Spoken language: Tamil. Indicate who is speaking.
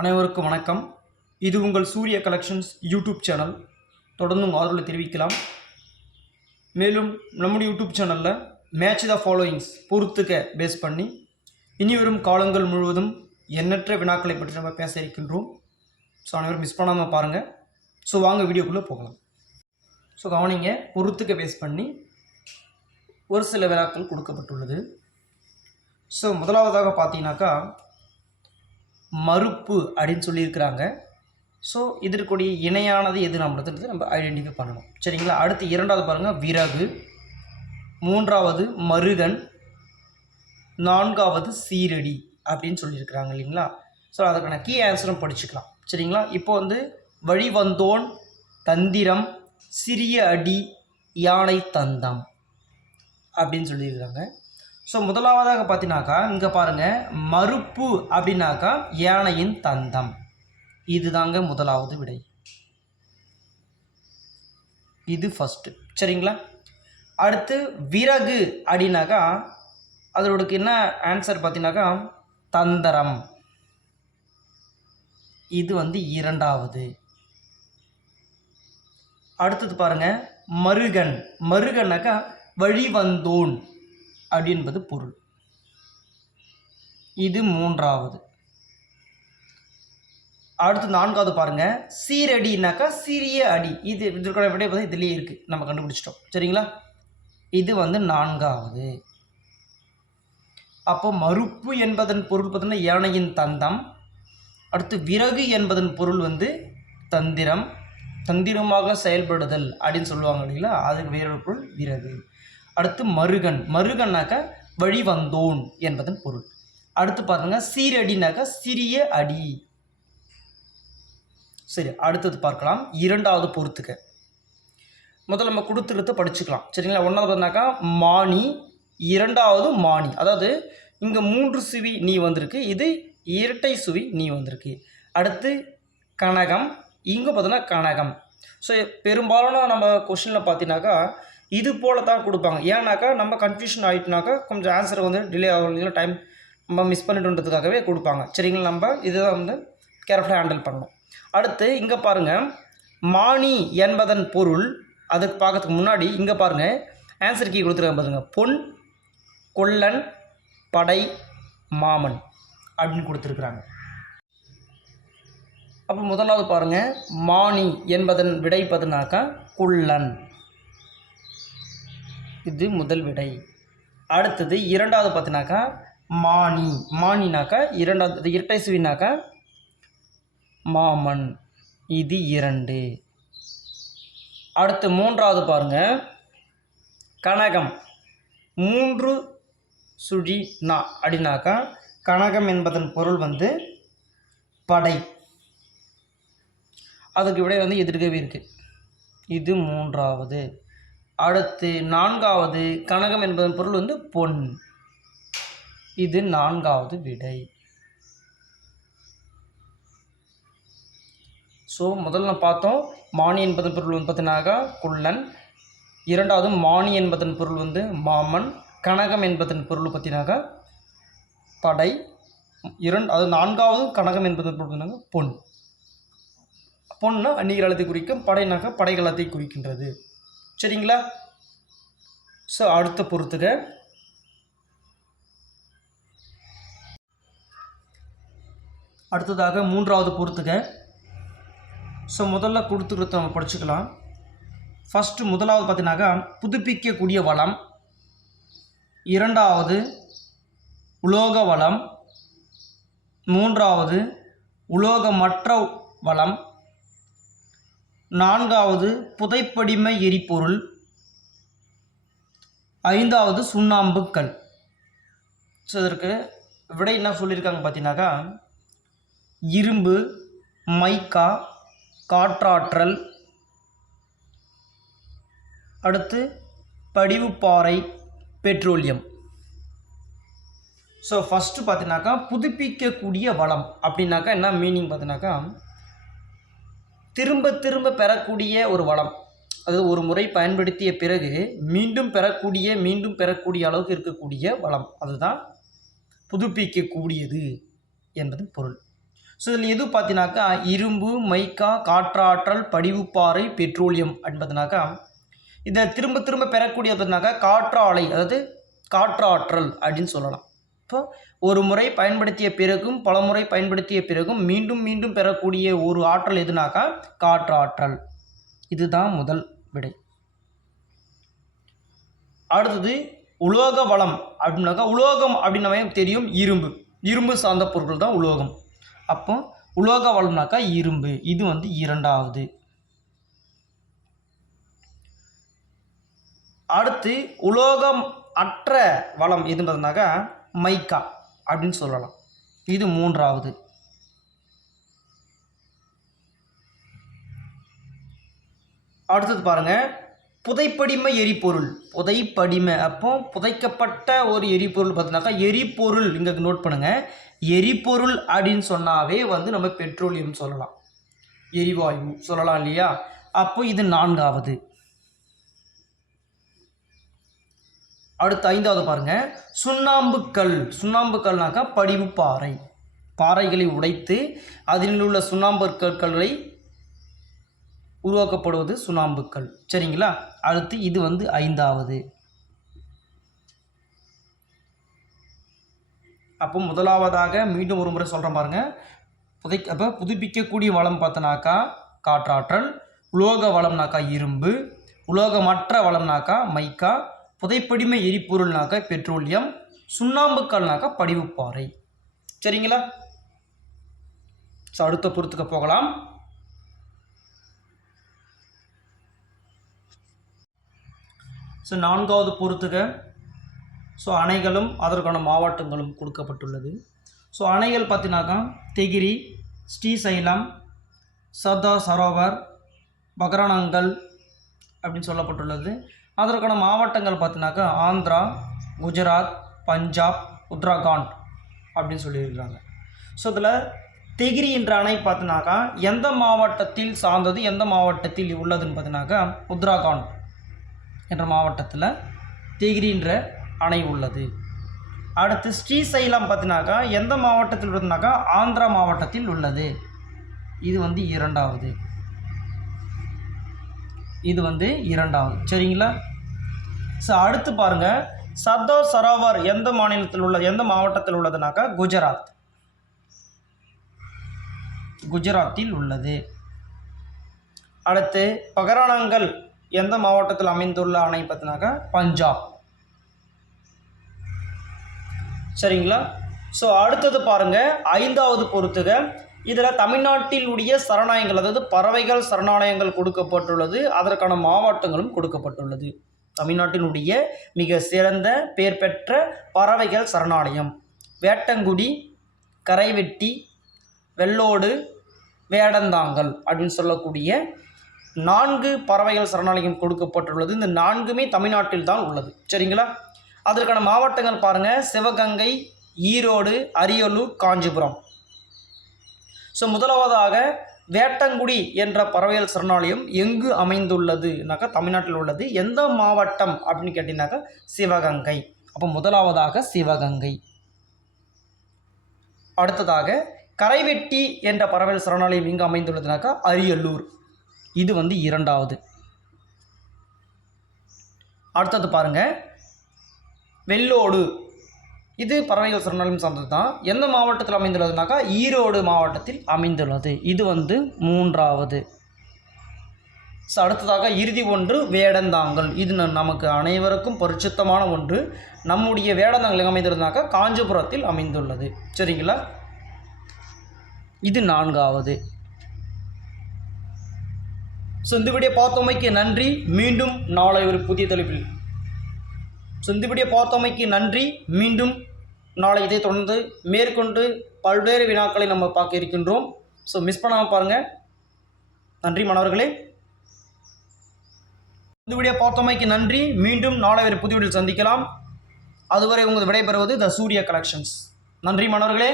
Speaker 1: அனைவருக்கும் வணக்கம். இது உங்கள் சூரிய கலெக்ஷன்ஸ் யூடியூப் சேனல். தொடர்ந்து உங்கள் ஆதரவை தெரிவிக்கலாம். மேலும் நம்முடைய யூடியூப் சேனலில் மேட்ச் த ஃபாலோயிங்ஸ் பொறுத்துக்க பேஸ் பண்ணி இனி வரும் காலங்கள் முழுவதும் எண்ணற்ற வினாக்களை பற்றி நம்ம பேச இருக்கின்றோம். ஸோ அனைவரும் மிஸ் பண்ணாமல் பாருங்கள் ஸோ வாங்க வீடியோக்குள்ளே போகலாம். ஸோ கவனிங்க பொறுத்துக்க பேஸ் பண்ணி ஒரு சில வினாக்கள் கொடுக்கப்பட்டுள்ளது. ஸோ முதலாவதாக பார்த்தீங்கன்னாக்கா மறுப்பு அப்படின்னு சொல்லியிருக்கிறாங்க. ஸோ இதற்குடைய இணையானது எது நம்மளது நம்ம ஐடென்டிஃபை பண்ணணும். சரிங்களா? அடுத்து இரண்டாவது பாருங்கள் விறகு. மூன்றாவது மருதன் நான்காவது சீரடி அப்படின்னு சொல்லியிருக்கிறாங்க இல்லைங்களா? ஸோ அதுக்கான கீ ஆன்சரும் படிச்சுக்கலாம். சரிங்களா? இப்போ வந்து வழிவந்தோன் தந்திரம் சிறிய அடி யானை தந்தம் அப்படின்னு சொல்லியிருக்கிறாங்க. ஸோ முதலாவதாக பார்த்தீங்கன்னாக்கா இங்கே பாருங்கள் மறுப்பு அப்படின்னாக்கா யானையின் தந்தம். இதுதாங்க முதலாவது விடை. இது ஃபஸ்ட்டு சரிங்களா? அடுத்து விறகு அப்படின்னாக்கா அதோடக்கு என்ன ஆன்சர் பார்த்தீங்கன்னாக்கா தந்தரம். இது வந்து இரண்டாவது. அடுத்தது பாருங்கள் மருகன். மருகனாக்கா வழிவந்தோன். அப்படின்பது பொருள். இது மூன்றாவது. அடுத்து நான்காவது பாருங்கள் சீரடினாக்கா சிறிய அடி. இது இதற்கான விடை வந்து இதுலேயே இருக்குது நம்ம கண்டுபிடிச்சிட்டோம். சரிங்களா? இது வந்து நான்காவது. அப்போ மறுப்பு என்பதன் பொருள் பார்த்தீங்கன்னா யானையின் தந்தம். அடுத்து விறகு என்பதன் பொருள் வந்து தந்திரம். தந்திரமாக செயல்படுதல் அப்படின்னு சொல்லுவாங்க இல்லைங்களா? அதுக்கு வேறொரு பொருள் விறகு. அடுத்து மருகன். மருகன்னாக்கா வழிவந்தோன் என்பதன் பொருள். அடுத்து பாருங்க சீரடினாக்கா சிறிய அடி. சரி அடுத்தது பார்க்கலாம். இரண்டாவது பொறுத்துக்க. முதல்ல நம்ம கொடுத்துருத்து படிச்சுக்கலாம். சரிங்களா? ஒன்றாவது பார்த்தாக்கா மானி. இரண்டாவது மானி. அதாவது இங்கே மூன்று சுவி நீ வந்திருக்கு. இது இரட்டை சுவி நீ வந்திருக்கு. அடுத்து கனகம். இங்கே பார்த்தோன்னா கனகம். ஸோ பெரும்பாலான நம்ம கொஷினில் பார்த்தீங்கன்னாக்கா இது போல தான் கொடுப்பாங்க. ஏன்னாக்கா நம்ம கன்ஃபியூஷன் ஆகிட்டுனாக்கா கொஞ்சம் ஆன்சர் வந்து டிலே ஆகும் டைம் நம்ம மிஸ் பண்ணிட்டுன்றதுக்காகவே கொடுப்பாங்க. சரிங்களா நம்ம இதுதான் வந்து கேர்ஃபுல்லாக ஹேண்டில் பண்ணணும். அடுத்து இங்கே பாருங்கள் மானி என்பதன் பொருள் அதுக்கு பார்க்கறதுக்கு முன்னாடி இங்கே பாருங்கள் ஆன்சர் கீ கொடுத்துருக்காங்க பாருங்கள் பொன் கொல்லன் படை மாமன் அப்படின்னு கொடுத்துருக்குறாங்க. அப்போ முதலாவது பாருங்கள் மானி என்பதன் விடை பார்த்தீங்கன்னாக்கா குள்ளன் இது முதல் விடை. அடுத்தது இரண்டாவது பார்த்தினாக்கா மானி. மாணினாக்கா இரண்டாவது இரட்டை சுவினாக்கா மாமன். இது இரண்டு. அடுத்து மூன்றாவது பாருங்க. கனகம். மூன்று சுழி நா அப்படின்னாக்கா கனகம் என்பதன் பொருள் வந்து படை. அதுக்கு விட வந்து எதிர்க்கவே இருக்குது இது மூன்றாவது. அடுத்து நான்காவது கனகம் என்பதன் பொருள் வந்து பொன். இது நான்காவது விடை. ஸோ முதல்ல பார்த்தோம் மானி என்பதன் பொருள் வந்து பார்த்தீங்கன்னாக்கா குள்ளன். இரண்டாவது மானி என்பதன் பொருள் வந்து மாமன். கனகம் என்பதன் பொருள் பார்த்தீங்கன்னாக்கா படை. இரண்டு அது நான்காவது கனகம் என்பதன் பொருள் பார்த்தீங்கன்னா பொன். பொன்னா அந்நிகலத்தை குறிக்கும் படைனாக்கா படைகளத்தை குறிக்கின்றது. சரிங்களா? ஸோ அடுத்த பொறுத்துக. அடுத்ததாக மூன்றாவது பொறுத்துக. ஸோ முதல்ல கொடுத்துக்கிறத நம்ம படிச்சுக்கலாம். ஃபஸ்ட்டு முதலாவது பார்த்தீங்கன்னாக்கா புதுப்பிக்கக்கூடிய வளம். இரண்டாவது உலோக வளம். மூன்றாவது உலோகமற்ற வளம். நான்காவது புதைப்படிம எரிபொருள். ஐந்தாவது சுண்ணாம்பு கல். ஸோ இதற்கு விடை என்ன சொல்லியிருக்காங்க பார்த்தீங்கன்னாக்கா இரும்பு மைக்கா காற்றாற்றல். அடுத்து படிவுப்பாறை பெட்ரோலியம். ஸோ ஃபஸ்ட்டு பார்த்தீங்கன்னாக்கா புதுப்பிக்கக்கூடிய வளம். அப்படின்னாக்கா என்ன மீனிங் பார்த்தீங்கன்னாக்கா திரும்ப திரும்ப பெறக்கூடிய ஒரு வளம். அது ஒரு முறை பயன்படுத்திய பிறகு மீண்டும் பெறக்கூடிய மீண்டும் பெறக்கூடிய அளவுக்கு இருக்கக்கூடிய வளம். அதுதான் புதுப்பிக்கக்கூடியது என்பது பொருள். ஸோ இதில் எது பார்த்தீங்கன்னாக்கா இரும்பு மைக்கா காற்றாற்றல் படிவுப்பாறை பெட்ரோலியம் என்பதுனாக்கா இதை திரும்ப திரும்ப பெறக்கூடியது பார்த்தீங்கன்னாக்கா காற்றாலை அதாவது காற்றாற்றல் அப்படின்னு சொல்லலாம். இப்போ ஒரு முறை பயன்படுத்திய பிறகும் பல முறை பயன்படுத்திய பிறகும் மீண்டும் மீண்டும் பெறக்கூடிய ஒரு ஆற்றல் எதுனாக்கா? காற்றாற்றல். இதுதான் முதல் விடை. அடுத்தது உலோக வளம் அப்படின்னாக்கா உலோகம் அப்படின்னு தெரியும் இரும்பு. இரும்பு சார்ந்த பொருட்கள் தான் உலோகம். அப்போ உலோக வளம்னாக்கா இரும்பு. இது வந்து இரண்டாவது. அடுத்து உலோகம் அற்ற வளம் எது பார்த்தோம்னாக்கா மைக்கா அப்படின்னு சொல்லலாம். இது மூன்றாவது. அடுத்தது பாருங்கள் புதைப்படிம எரிபொருள். புதைப்படிம அப்போ புதைக்கப்பட்ட ஒரு எரிபொருள் பார்த்தீங்கன்னாக்கா எரிபொருள். இங்கே நோட் பண்ணுங்கள் எரிபொருள் அப்படின்னு சொன்னாவே வந்து நம்ம பெட்ரோலியம் சொல்லலாம். எரிவாயு சொல்லலாம் இல்லையா? அப்போ இது நான்காவது. அடுத்து ஐந்தாவது பாருங்க. சுண்ணாம்பு கல். சுண்ணாம்பு கல்னாக்கா படிவு பாறை. பாறைகளை உடைத்து அதில் உள்ள சுண்ணாம்பு கற்களை உருவாக்கப்படுவது சுண்ணாம்புக்கல் சரிங்களா? அடுத்து இது வந்து ஐந்தாவது. அப்போ முதலாவதாக மீண்டும் ஒரு முறை சொல்கிறேன் பாருங்க. புதை அப்போ புதுப்பிக்கக்கூடிய வளம் பார்த்தனாக்கா காற்றாற்றல் உலோக வளம்னாக்கா இரும்பு உலோகமற்ற வளம்னாக்கா மைக்கா புதைப்படிமை எரிபொருள்னாக்க பெட்ரோலியம் சுண்ணாம்புக்கல்னாக்க படிவுப்பாறை. சரிங்களா? ஸோ அடுத்த பொறுத்துக்கு போகலாம். ஸோ நான்காவது பொறுத்துக. ஸோ அணைகளும் அதற்கான மாவட்டங்களும் கொடுக்கப்பட்டுள்ளது. ஸோ அணைகள் பார்த்தீங்கன்னாக்கா திகிரி ஸ்ரீசைலம் சர்தா சரோவர் பக்ரானங்கல் அப்படின்னு சொல்லப்பட்டுள்ளது. அதற்கான மாவட்டங்கள் பார்த்தினாக்கா ஆந்திரா குஜராத் பஞ்சாப் உத்தராகண்ட் அப்படின்னு சொல்லியிருக்கிறாங்க. ஸோ இதில் திகிரி என்ற அணை பார்த்தினாக்கா எந்த மாவட்டத்தில் சார்ந்தது எந்த மாவட்டத்தில் உள்ளதுன்னு பார்த்தினாக்கா உத்தராகண்ட் என்ற மாவட்டத்தில் திகிரி என்ற அணை உள்ளது. அடுத்து ஸ்ரீசைலம் பார்த்தினாக்கா எந்த மாவட்டத்தில் உள்ளதுனாக்கா ஆந்திரா மாவட்டத்தில் உள்ளது. இது வந்து இரண்டாவது. இது வந்து இரண்டாவது சரிங்களா? ஸோ அடுத்து பாருங்கள் சர்தார் சரோவர் எந்த மாநிலத்தில் உள்ள எந்த மாவட்டத்தில் உள்ளதுனாக்கா குஜராத். குஜராத்தில் உள்ளது. அடுத்து பகரானங்கள் எந்த மாவட்டத்தில் அமைந்துள்ள அணை பார்த்தினாக்கா பஞ்சாப். சரிங்களா? ஸோ அடுத்தது பாருங்கள் ஐந்தாவது பொறுத்துக. இதில் தமிழ்நாட்டில் உடைய சரணாலயங்கள் அதாவது பறவைகள் சரணாலயங்கள் கொடுக்கப்பட்டுள்ளது. அதற்கான மாவட்டங்களும் கொடுக்கப்பட்டுள்ளது. தமிழ்நாட்டினுடைய மிக சிறந்த பெயர் பெற்ற பறவைகள் சரணாலயம். வேட்டங்குடி கரைவெட்டி வெள்ளோடு வேடந்தாங்கல் அப்படின்னு சொல்லக்கூடிய நான்கு பறவைகள் சரணாலயம் கொடுக்கப்பட்டுள்ளது. இந்த நான்குமே தமிழ்நாட்டில் தான் உள்ளது. சரிங்களா? அதற்கான மாவட்டங்கள் பாருங்கள் சிவகங்கை ஈரோடு அரியலூர் காஞ்சிபுரம். ஸோ முதலாவதாக வேட்டங்குடி என்ற பறவைகள் சரணாலயம் எங்கு அமைந்துள்ளதுனாக்கா தமிழ்நாட்டில் உள்ளது. எந்த மாவட்டம் அப்படின்னு கேட்டிங்கனாக்கா சிவகங்கை. அப்போ முதலாவதாக சிவகங்கை. அடுத்ததாக கரைவெட்டி என்ற பறவைகள் சரணாலயம் எங்கு அமைந்துள்ளதுனாக்கா அரியலூர். இது வந்து இரண்டாவது. அடுத்தது பாருங்கள் வெள்ளோடு. இது பறவைகள் சரணாலயம் சார்ந்தது தான். எந்த மாவட்டத்தில் அமைந்துள்ளதுனாக்கா ஈரோடு மாவட்டத்தில் அமைந்துள்ளது. இது வந்து மூன்றாவது. ஸோ அடுத்ததாக இறுதி ஒன்று வேடந்தாங்கல். இது ந- நமக்கு அனைவருக்கும் பரிசுத்தமான ஒன்று. நம்முடைய வேடந்தாங்கல் எங்கே அமைந்துள்ளதுனாக்கா காஞ்சிபுரத்தில் அமைந்துள்ளது. சரிங்களா? இது நான்காவது. ஸோ இந்த வீடியோ நன்றி. மீண்டும் நாளை ஒரு புதிய தலைப்பில். ஸோ இந்த வீடியோ நன்றி. மீண்டும் நாளை இதை தொடர்ந்து மேற்கொண்டு பல்வேறு வினாக்களை நம்ம பார்க்க இருக்கின்றோம். ஸோ மிஸ் பண்ணாமல் பாருங்கள் நன்றி மாணவர்களே. இந்த வீடியோ பார்த்தமைக்கு நன்றி. மீண்டும் நாளை ஒரு புது வீடியோ சந்திக்கலாம். அதுவரை உங்கள் விடைபெறுவது த சூர்யா கலெக்ஷன்ஸ். நன்றி மாணவர்களே.